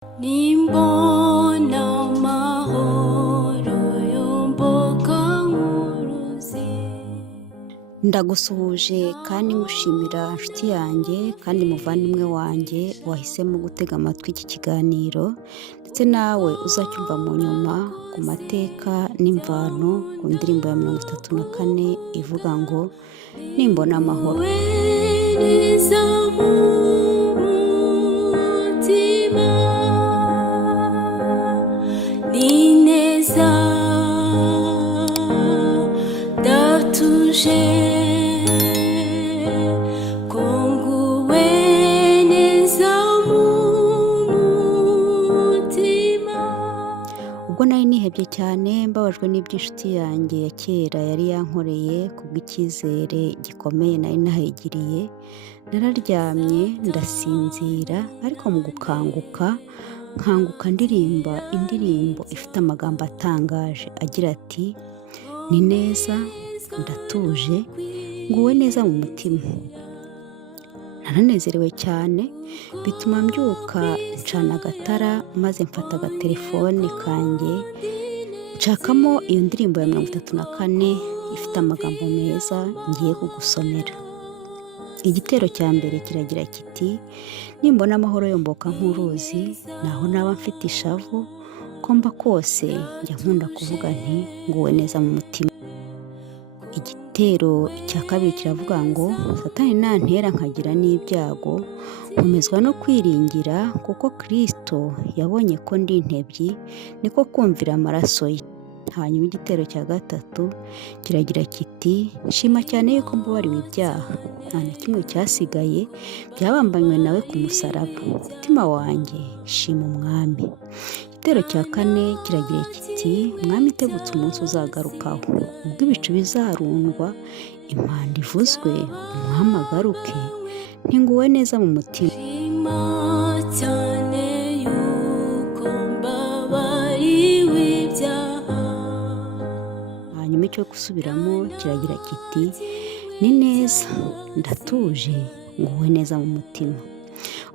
NIMBONA AMAHORO yomboka nk'uruzi. Ndagusuhuje kandi ngushimira nshuti yanjye kandi muvandimwe wanjye wahisemo gutega amatwi iki kiganiro, ndetse nawe uzacyumva mu nyuma ku mateka n'imvano ku ndirimbo ya 34 ivuga ngo nimbona amahoro. Nineza datuje konguwe neza mu mutima. Ubwo nari nihebye cyane mbabajwe n'iby'inshuti yanjye ya kera yari yankoreye kubw'icyizere gikomeye nari nahayigiriye, nararyamye ndasinzira, ariko mu gukanguka nkanguka ndirimba indirimbo ifite amagambo atangaje agira ati ni neza ndatuje nguwe neza mu mutima. Naranezerewe cyane bituma mbyuka ncana agatara maze mfata agatelefone kanjye nshakamo iyo ndirimbo ya 34 ifite amagambo meza ngiye kugusomera. Igitero cya mbere kiragira kiti nimbona amahoro yomboka nk'uruzi, naho naba mfite ishavu komba kose njya nkunda kuvuga nti nguwe neza mu mutima. Igitero cya kabiri kiravuga ngo Satani nantera nkagira n'ibyago nkomezwa no kwiringira, kuko Kristo yabonye ko ndi intebyi niko kumvira amaraso ye. Hanyuma igitero cya gatatu kiragira kiti nshima cyane yuko mbabariwe ibyaha, nta na kimwe cyasigaye byabambanywe nawe ku musaraba, umutima wanjye shima umwami. Igitero cya kane kiragira kiti mwami itegutse umunsi uzagarukaho, ubwo ibicu bizarundwa impanda ivuzwe umwami agaruke, ntinguwe neza mu mutima. Shima cyane yuko mbabariwe ibyaha. Hanyuma icyo gusubiramo kiragira kiti ni neza ndatuje nguwe neza mu mutima.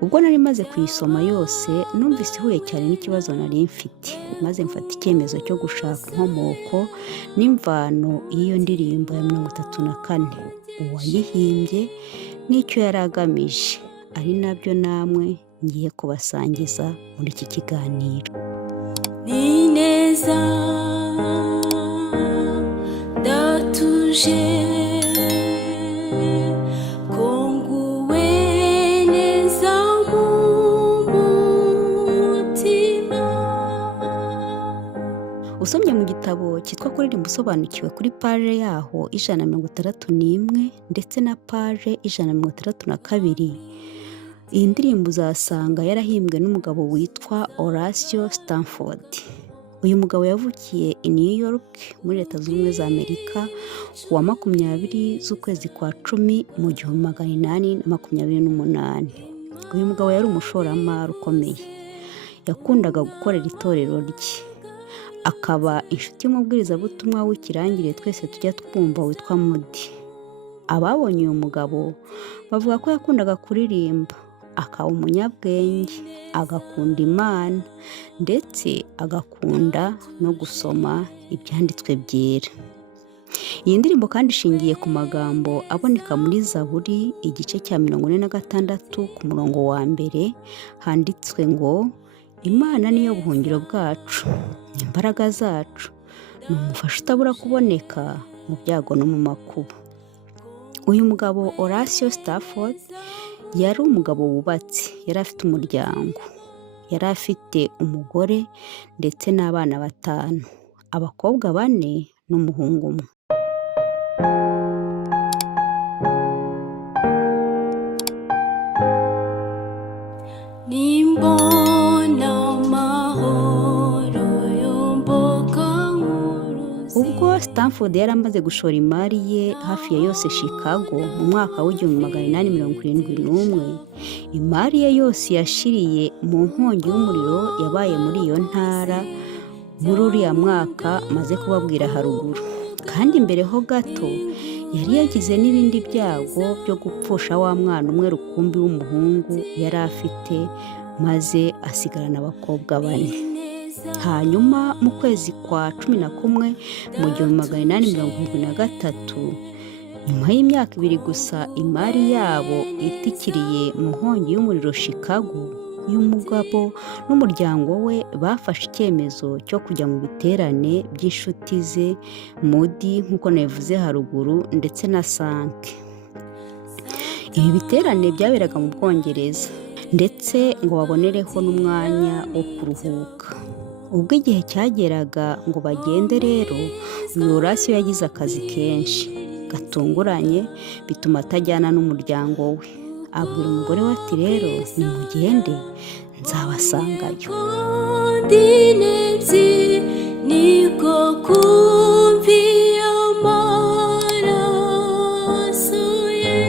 Ubwo nari maze kuyisoma yose numvise ihuye cyane n'ikibazo nari mfite, maze mfata icyemezo cyo gushaka inkomoko n'imvano y'iyo ndirimbo ya 34, uwayihimbye n'icyo yari agamije, ari nabyo namwe ngiye kubasangiza muri iki kiganiro. Ni neza datuje konguwe neza mu mutima. Usomye mu gitabo cyitwa Kuririmba usobanukiwe kuri page yaho 161 ndetse na page 162, iyi ndirimbo uzasanga yarahimbwe n'umugabo witwa Horatio Stanford. Uyu mugabo yavukiye i New York muri Leta Zunze Ubumwe za Amerika ku wa 20 z'ukwezi kwa 10 mu 1828. Uyu mugabo yari umushoramari ukomeye, yakundaga gukorera itorero rye, akaba inshuti y'umubwirizabutumwa w'ikirangire twese tujya twumva witwa Moody. Ababonye uyu mugabo bavuga ko yakundaga kuririmba, akaba umunyabwenge, agakunda Imana ndetse agakunda no gusoma ibyanditswe byera. Iyi ndirimbo kandi ishingiye ku magambo aboneka muri Zaburi igice cya 46 ku murongo wa mbere, handitswe ngo Imana niyo buhungiro bwacu, imbaraga zacu, ni umufasha utabura kuboneka mu byago no mu makuba. Uyu mugabo Horatio Stanford yari umugabo wubatse, yari afite umuryango, yari afite umugore ndetse n'abana 5, abakobwa 4 n'umuhungu 1. Nimbona amahoro yomboka nk'uruzi. Ubwo Stanford yari amaze gushora imari ye hafi ya yose Chicago mu mwaka w'1871, imari ye yose yashiriye mu nkongi y'umuriro yabaye muri iyo ntara muri uriya mwaka maze kubabwira haruguru. Kandi mbere ho gato yari yagize n'ibindi byago byo gupfusha wa mwana umwe rukumbi w'umuhungu yari afite maze asigarana abakobwa 4. Hanyuma mu kwezi kwa 11 mu 1873, nyuma y'imyaka 2 gusa imari yabo itikiriye mu nkongi y'umuriro Chicago, uyu mugabo n'umuryango we bafashe icyemezo cyo kujya mu biterane by'inshuti ze Moody nk'uko nabivuze haruguru ndetse na Sanke. Ibi biterane byaberaga mu Bwongereza ndetse ngo babonereho n'umwanya wo kuruhuka. Ubwo igihe cyageraga ngo bagende rero, uyu Horatio yagize akazi kenshi gatunguranye bituma atajyana n'umuryango we. Abwira umugore we ati rero nimugende nzabasangayo. Niko kumvira amaraso ye.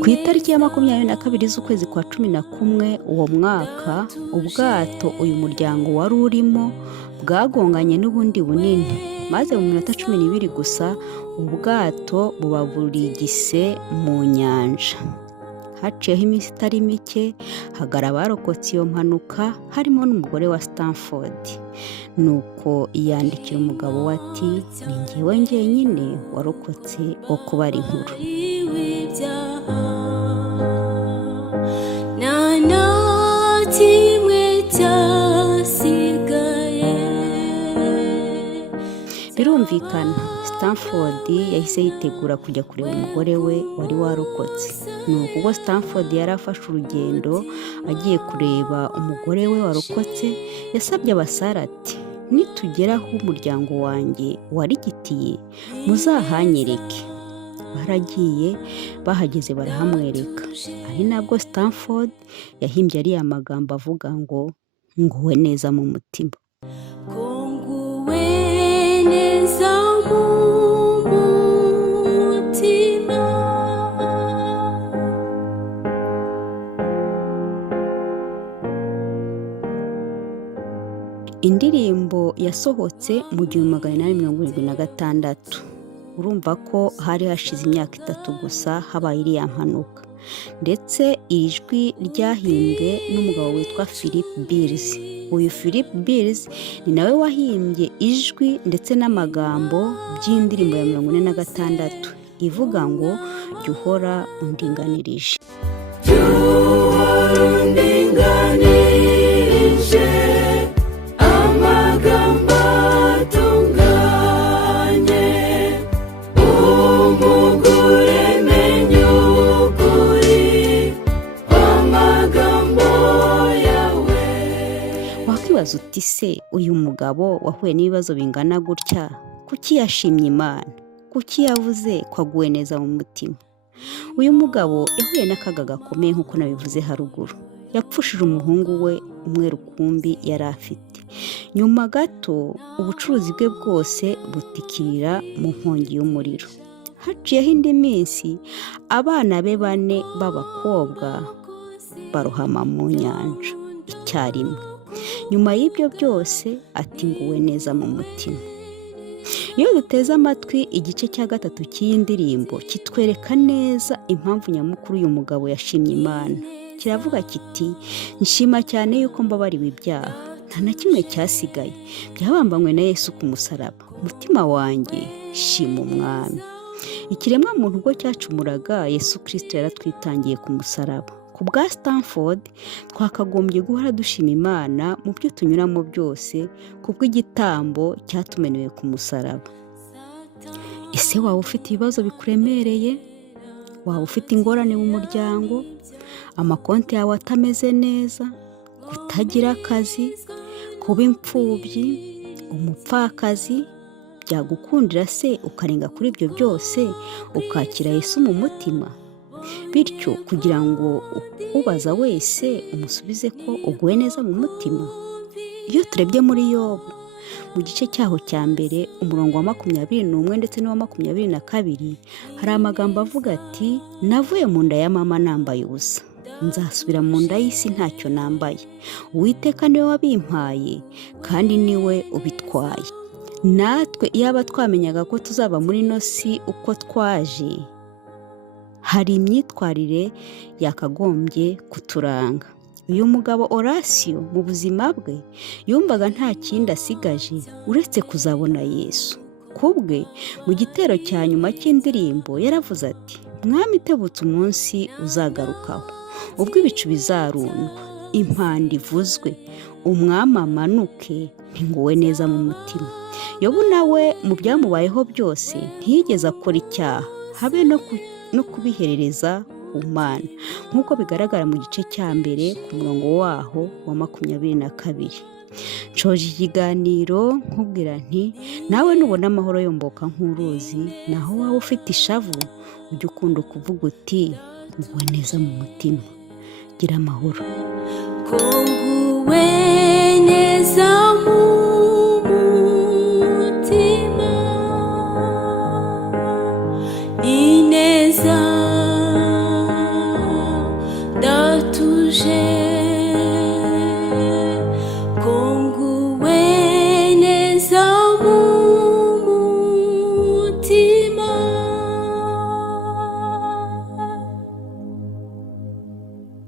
Ku itariki ya 22 z'ukwezi kwa 11 uwo mwaka, ubwato uyu muryango wari urimo bwagonganye n'ubundi bunini, maze mu minota 12 gusa ubwato buba burigise mu nyanja. Haciyeho iminsi itari mike hagara abarokotse iyo mpanuka harimo n'umugore wa Stanford. Nuko yandikira umugabo we ati ni njyewe njyenyine warokotse wo kubara inkuru. Birumvikana Stanford yahise yitegura kujya kureba umugore we wari warokotse. Nuko ubwo Stanford yari afashe urugendo agiye kureba umugore we warokotse, yasabye abasare ati nitugera aho umuryango wanjye warigitiye muzahanyereke. Baragiye, bahageze barahamwereka. Ari nabwo Stanford yahimbye ariya magambo avuga ngo nguwe neza mu mutima. Indirimbo yasohotse mu 1876. Urumva ko hari hashize imyaka 3 gusa habaye iriya mpanuka, ndetse ijwi ryahimbwe n'umugabo witwa Philip Beers. Uyu Philip Beers ni nawe wahimbye ijwi ndetse n'amagambo by'indirimbo ya 46 ivuga ngo jya uhora undinganirije. Wakibaza uti se uyu mugabo wahuye n'ibibazo bingana gutya kuki yashimye Imana? Kuki yavuze ko aguwe neza mu mutima? Uyu mugabo yahuye n'akaga gakomeye nk'uko nabivuze haruguru. Yapfushije umuhungu we umwe rukumbi yari afite. Nyuma gato ubucuruzi bwe bwose butikirira mu nkongi y'umuriro. Haciyeho indi minsi abana be 4 b'abakobwa barohama mu nyanja icyarimwe. Nyuma y'ibyo byose ati nguwe neza mu mutima. Iyo duteze amatwi igice cya 3 cy'iyi ndirimbo kitwereka neza impamvu nyamukuru uyu mugabo yashimye Imana. Kiravuga kiti nshima cyane yuko mbabariwe ibyaha, nta na kimwe cyasigaye, byabambanywe na Yesu ku musaraba. Umutima wanjye shima Umwami. Ikiremwa muntu ubwo cyacumuraga, Yesu Kristo yaratwitangiye ku musaraba. Ku bwa Stanford twakagombye guhora dushima Imana mu byo tunyuramo byose kubwo igitambo cyatumenewe ku musaraba. Ese waba ufite ibibazo bikuremereye? Waba ufite ingorane mu muryango? Amakonti yawe atameze neza? Kutagira akazi? Kuba imfubyi? Umupfakazi? Byagukundira se ukarenga kuri ibyo byose ukakira Yesu mu mutima? Bityo kugira ngo ubaza wese umusubize ko uguwe neza mu mutima. Iyo turebye muri Yobu mu gice cyaho cya mbere umurongo wa 21 ndetse n'uwa 22 hari amagambo avuga ati navuye mu nda ya mama nambaye ubusa, nzasubira mu nda y'isi ntacyo nambaye. Uwiteka niwe wabimpaye kandi niwe ubitwaye. Natwe iyaba twamenyaga ko tuzaba muri no si uko twaje, hari imyitwarire yakagombye kuturanga. Uyu mugabo Orasiyo mu buzima bwe yumvaga nta kindi asigaje uretse kuzabona Yesu. Kubwe mu gitero cya nyuma cy'indirimbo yaravuze ati, mwami tebutse umunsi uzagarukaho, ubwo ibicu bizarundwa, impanda ivuzwe, umwami amanuke, ntinguwe neza mu mutima. Yobu nawe mu byamubayeho byose ntiyigeze akora icyaha, habe no kubiherereza ku Mana, nk'uko bigaragara mu gice cya mbere ku murongo waho wa 22. Nshoje ikiganiro nkubwira nti nawe nubona amahoro yomboka nk'uruzi, naho waba ufite ishavu ujye ukunda kuvuga uti nguwe neza mu mutima. Gira amahoro. Kongo